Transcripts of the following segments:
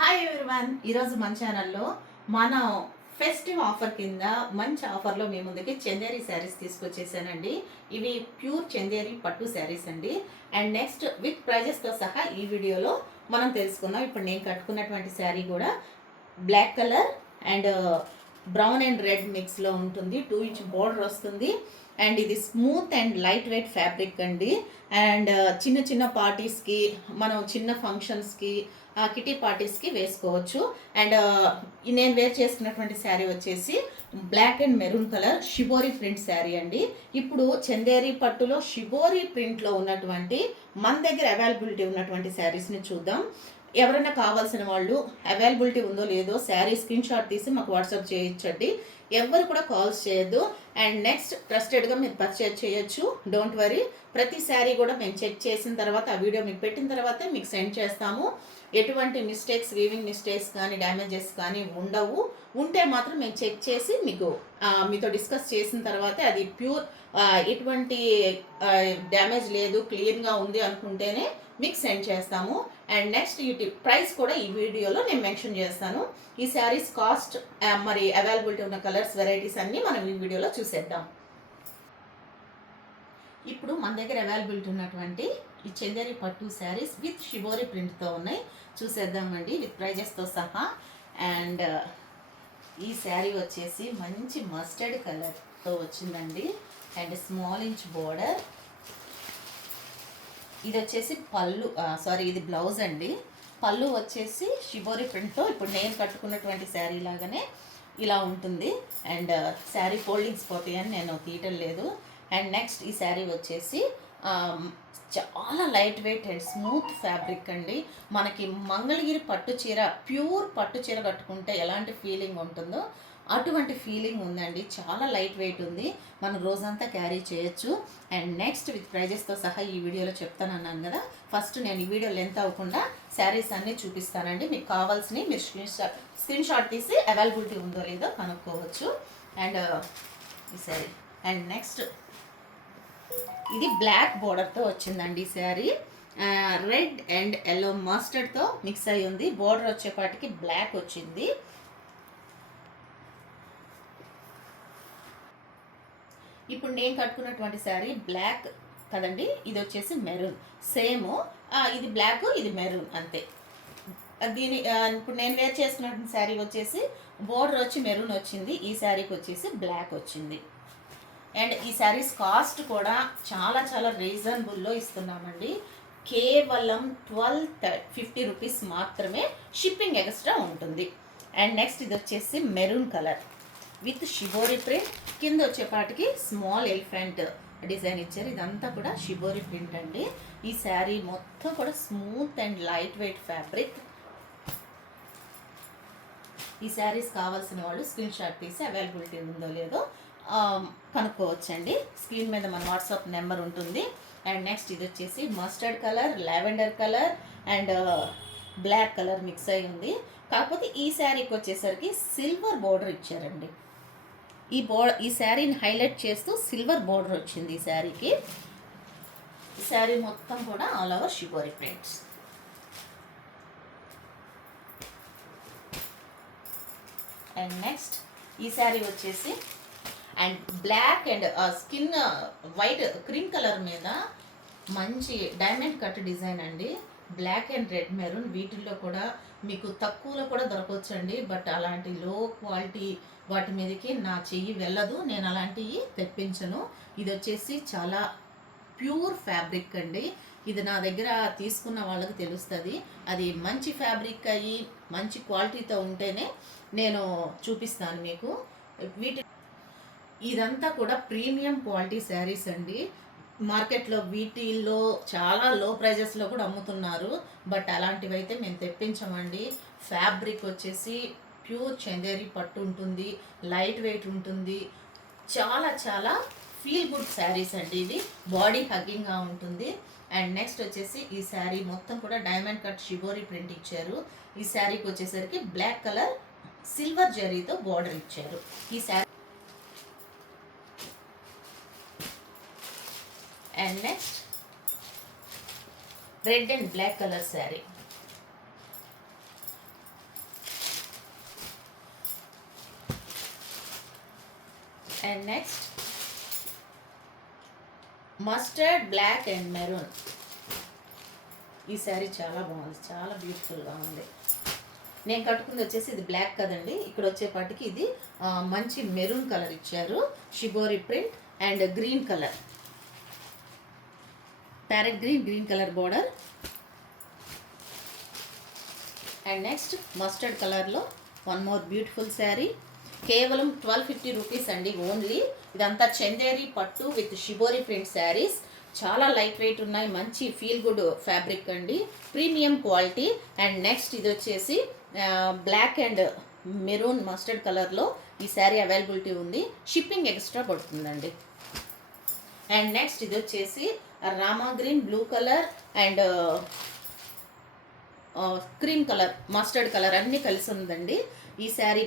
Hi everyone, ఈరోజు మన ఛానల్లో మనం ఫెస్టివ్ ఆఫర్ కింద మంచి ఆఫర్లో మీ ముందుకి చందేరి శారీస్ తీసుకొచ్చేసానండి. ఇవి ప్యూర్ చందేరి పట్టు శారీస్ అండి. అండ్ నెక్స్ట్ విత్ ప్రైజెస్తో సహా ఈ వీడియోలో మనం తెలుసుకుందాం. ఇప్పుడు నేను కట్టుకున్నటువంటి శారీ కూడా black colour and brown and red మిక్స్లో ఉంటుంది. 2 ఇంచ్ బోర్డర్ వస్తుంది. అండ్ ఇది smooth and light weight fabric అండి. అండ్ చిన్న చిన్న పార్టీస్కి, మనం చిన్న ఫంక్షన్స్కి, కిటీ పార్టీస్కి వేసుకోవచ్చు. అండ్ నేను వేర్ చేసుకున్నటువంటి శారీ వచ్చేసి black and maroon colour shibori print sari అండి. ఇప్పుడు చందేరి పట్టులో షిబోరి ప్రింట్లో ఉన్నటువంటి మన దగ్గర అవైలబిలిటీ ఉన్నటువంటి శారీస్ని చూద్దాం. ఎవరైనా కావాల్సిన వాళ్ళు అవైలబిలిటీ ఉందో లేదో శారీ స్క్రీన్ షాట్ తీసి మాకు వాట్సాప్ చేయించండి. ఎవరు కూడా కాల్స్ చేయొద్దు. అండ్ నెక్స్ట్ ట్రస్టెడ్గా మీరు పర్చేజ్ చేయొచ్చు. డోంట్ వరీ, ప్రతి శారీ కూడా మేము చెక్ చేసిన తర్వాత ఆ వీడియో మీకు పెట్టిన తర్వాతే మీకు సెండ్ చేస్తాము. ఎటువంటి మిస్టేక్స్, వీవింగ్ మిస్టేక్స్ కానీ డ్యామేజెస్ కానీ ఉండవు. ఉంటే మాత్రం మేము చెక్ చేసి మీకు మీతో డిస్కస్ చేసిన తర్వాతే అది ప్యూర్ ఎటువంటి డ్యామేజ్ లేదు, క్లియర్గా ఉంది అనుకుంటేనే మీకు సెండ్ చేస్తాము. అండ్ నెక్స్ట్ వీటి ప్రైస్ కూడా ఈ వీడియోలో నేను మెన్షన్ చేస్తాను. ఈ శారీస్ కాస్ట్, మరి అవైలబిలిటీ ఉన్న కలర్స్, వెరైటీస్ అన్నీ మనం ఈ వీడియోలో చూసేద్దాం. ఇప్పుడు మన దగ్గర అవైలబిలిటీ ఉన్నటువంటి ఈ చందేరి పట్టు శారీస్ విత్ షిబోరి ప్రింట్తో ఉన్నాయి, చూసేద్దామండి విత్ ప్రైజెస్తో సహా. అండ్ ఈ శారీ వచ్చేసి మంచి మస్టర్డ్ కలర్తో వచ్చిందండి. And small inch border. ఇది వచ్చేసి పళ్ళు, ఇది బ్లౌజ్ అండి. పళ్ళు వచ్చేసి షిబోరి ప్రింట్తో ఇప్పుడు నేను కట్టుకున్నటువంటి శారీ లాగానే ఇలా ఉంటుంది. అండ్ శారీ ఫోల్డింగ్స్ పోతాయని నేను తీయటం లేదు. అండ్ నెక్స్ట్ ఈ శారీ వచ్చేసి చాలా light weight and smooth fabric అండి. మనకి మంగళగిరి పట్టు చీర, ప్యూర్ పట్టు చీర కట్టుకుంటే ఎలాంటి ఫీలింగ్ ఉంటుందో అటువంటి ఫీలింగ్ ఉందండి. చాలా లైట్ వెయిట్ ఉంది, మనం రోజంతా క్యారీ చేయొచ్చు. అండ్ నెక్స్ట్ విత్ ప్రైజెస్తో సహా ఈ వీడియోలో చెప్తానన్నాను కదా. ఫస్ట్ నేను ఈ వీడియో లెంత్ అవ్వకుండా శారీస్ అన్నీ చూపిస్తానండి. మీకు కావాల్సినవి మీరు స్క్రీన్ షాట్ తీసి అవైలబిలిటీ ఉందో లేదో కనుక్కోవచ్చు. అండ్ ఈ శారీ. అండ్ నెక్స్ట్ ఇది బ్లాక్ బోర్డర్తో వచ్చిందండి ఈ శారీ. రెడ్ అండ్ ఎల్లో మస్టర్డ్తో మిక్స్ అయ్యి ఉంది. బోర్డర్ వచ్చేపాటికి బ్లాక్ వచ్చింది. ఇప్పుడు నేను కట్టుకున్నటువంటి శారీ బ్లాక్ కదండి, ఇది వచ్చేసి మెరూన్. సేమ్ ఇది బ్లాక్, ఇది మెరూన్, అంతే. దీని ఇప్పుడు నేను వేర్ చేసుకున్నటువంటి శారీ వచ్చేసి బోర్డర్ వచ్చి మెరూన్ వచ్చింది, ఈ శారీకి వచ్చేసి బ్లాక్ వచ్చింది. అండ్ ఈ శారీస్ కాస్ట్ కూడా చాలా చాలా రీజనబుల్లో ఇస్తున్నామండి. కేవలం 1250 రూపీస్ మాత్రమే, షిప్పింగ్ ఎక్స్ట్రా ఉంటుంది. అండ్ నెక్స్ట్ ఇది వచ్చేసి maroon colour with shibori print. కింద వచ్చేపాటికి స్మాల్ ఎలిఫెంట్ డిజైన్ ఇచ్చారు. ఇదంతా కూడా షిబోరి ప్రింట్ అండి. ఈ శారీ మొత్తం కూడా smooth and light weight fabric. ఈ శారీస్ కావాల్సిన వాళ్ళు స్క్రీన్ షాట్ తీసి అవైలబిలిటీ ఉందో లేదో కనుక్కోవచ్చండి. స్క్రీన్ మీద మన వాట్సాప్ నెంబర్ ఉంటుంది. అండ్ నెక్స్ట్ ఇది వచ్చేసి mustard colour, lavender colour and black colour mix అయి ఉంది. కాకపోతే ఈ శారీకి వచ్చేసరికి సిల్వర్ బోర్డర్ ఇచ్చారండి. ఈ శారీని హైలైట్ చేస్తూ సిల్వర్ బోర్డర్ వచ్చింది ఈ శారీకి. ఈ శారీ మొత్తం కూడా all over shibori prints. And next ఈ శారీ వచ్చేసి and black and skin white cream colour మీద మంచి డైమండ్ కట్ డిజైన్ అండి. బ్లాక్ అండ్ రెడ్ మెరూన్, వీటిల్లో కూడా మీకు తక్కువలో కూడా దొరకవచ్చు అండి. బట్ అలాంటి లో క్వాలిటీ వాటి మీదకి నా చెయ్యి వెళ్ళదు, నేను అలాంటివి తెప్పించను. ఇది వచ్చేసి చాలా ప్యూర్ ఫ్యాబ్రిక్ అండి. ఇది నా దగ్గర తీసుకున్న వాళ్ళకి తెలుస్తుంది. అది మంచి ఫ్యాబ్రిక్ అయ్యి మంచి క్వాలిటీతో ఉంటేనే నేను చూపిస్తాను మీకు. ఇదంతా కూడా ప్రీమియం క్వాలిటీ శారీస్ అండి. మార్కెట్లో వీటిల్లో చాలా లో ప్రైజెస్లో కూడా అమ్ముతున్నారు. బట్ అలాంటివి అయితే మేము తెప్పించమండి. ఫ్యాబ్రిక్ వచ్చేసి ప్యూర్ చందేరి పట్టు ఉంటుంది, లైట్ వెయిట్ ఉంటుంది. చాలా చాలా ఫీల్ గుడ్ శారీస్ అండి. ఇది బాడీ హగ్గింగ్గా ఉంటుంది. అండ్ నెక్స్ట్ వచ్చేసి ఈ శారీ మొత్తం కూడా డైమండ్ కట్ షిబోరి ప్రింట్ ఇచ్చారు. ఈ శారీకి వచ్చేసరికి బ్లాక్ కలర్ సిల్వర్ జరీతో బార్డర్ ఇచ్చారు. ఈ sari and next red and black colour sari. And next mustard black and maroon. ఈ శారీ చాలా బాగుంది, చాలా బ్యూటిఫుల్గా ఉంది. నేను కట్టుకుంది వచ్చేసి ఇది బ్లాక్ కదండి, ఇక్కడ వచ్చేపాటికి ఇది మంచి మెరూన్ కలర్ ఇచ్చారు, shibori print and green colour, parrot green colour border. And next mustard కలర్లో వన్ మోర్ బ్యూటిఫుల్ శారీ. కేవలం 1250 రూపీస్ అండి ఓన్లీ. ఇదంతా చందేరి పట్టు విత్ షిబోరి ప్రింట్ శారీస్. చాలా లైట్ వెయిట్ ఉన్నాయి, మంచి ఫీల్ గుడ్ ఫ్యాబ్రిక్ అండి, ప్రీమియం క్వాలిటీ. అండ్ నెక్స్ట్ ఇది వచ్చేసి బ్లాక్ అండ్ మెరూన్ మస్టర్డ్ కలర్లో ఈ శారీ అవైలబిలిటీ ఉంది, షిప్పింగ్ ఎక్స్ట్రా పడుతుందండి. అండ్ నెక్స్ట్ ఇది వచ్చేసి Rama green blue colour and cream colour mustard colour అన్నీ కలిసి ఉందండి. ఈ sari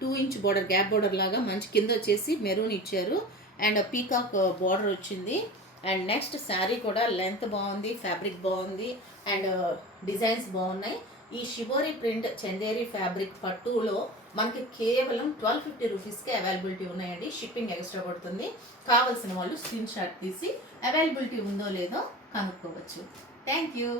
2 inch border, gap border లాగా మంచి కింద వచ్చేసి మెరూన్ ఇచ్చారు అండ్ పీకాక్ బోర్డర్ వచ్చింది. అండ్ నెక్స్ట్ శారీ కూడా లెంత్ బాగుంది, ఫ్యాబ్రిక్ బాగుంది అండ్ డిజైన్స్ బాగున్నాయి. ఈ షిబోరి ప్రింట్ చందేరి ఫ్యాబ్రిక్ పట్టులో మనకి కేవలం 1250 రూపీస్కే అవైలబిలిటీ ఉన్నాయండి, షిప్పింగ్ ఎక్స్ట్రా పడుతుంది. కావాల్సిన వాళ్ళు స్క్రీన్ షాట్ తీసి అవైలబిలిటీ ఉందో లేదో కనుక్కోవచ్చు. Thank you.